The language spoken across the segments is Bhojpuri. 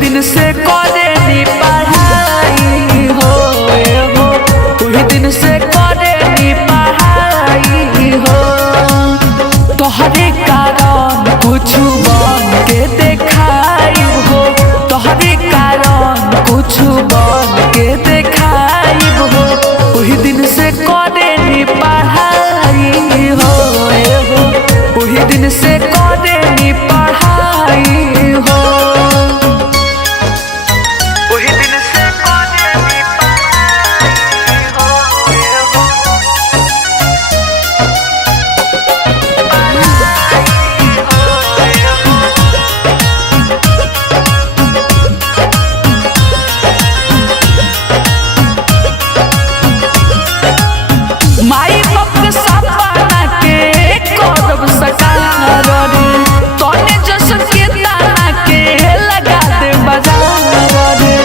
दिन से करे नी पढ़ाई हो वही दिन से करे नी पढ़ाई हो। तोहरे कारण कुछ बन के देखाई हो, तोहरे कारण कुछ बन के देखाई हो। वही दिन से करे नी पढ़ाई हो वही दिन से करे नी पढ़ाई हो। वही दिन से करे नी पढ़ाई हो माई बाप के सपना के करब सकार रे, तोने जस के ताना के लगा दे बाजार रे।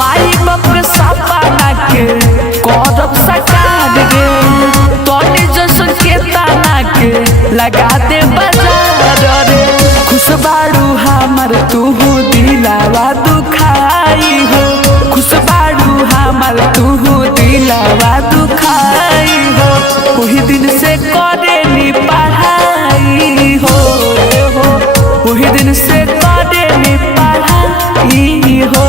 माई बाप के सपना के करब सकार रे, तोने जस के ताना के लगा दे बाजार रे। खुश बाड़ू हमर तुहू दिलावा दुखाई हो, खुश बाड़ू हमर तुहू दिलावा दुखाई हो। वही दिन से करे नी पढ़ाई हो वही दिन से करे नी पढ़ाई हो।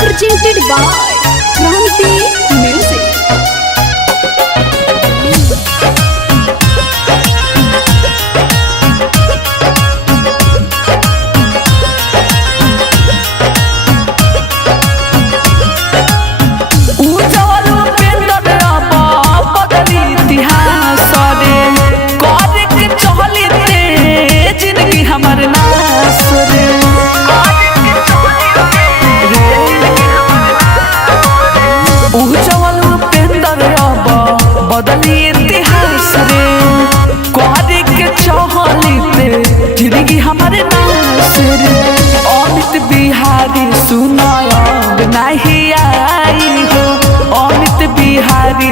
Presented by Kranti Music. हमारे नास रे उजवल उपेंद्र अब बदली इतिहास रे, करे के चहलिते जिंदगी हमारे नास रे। अमित बिहारी सुनायब नहीं आई हो, अमित बिहारी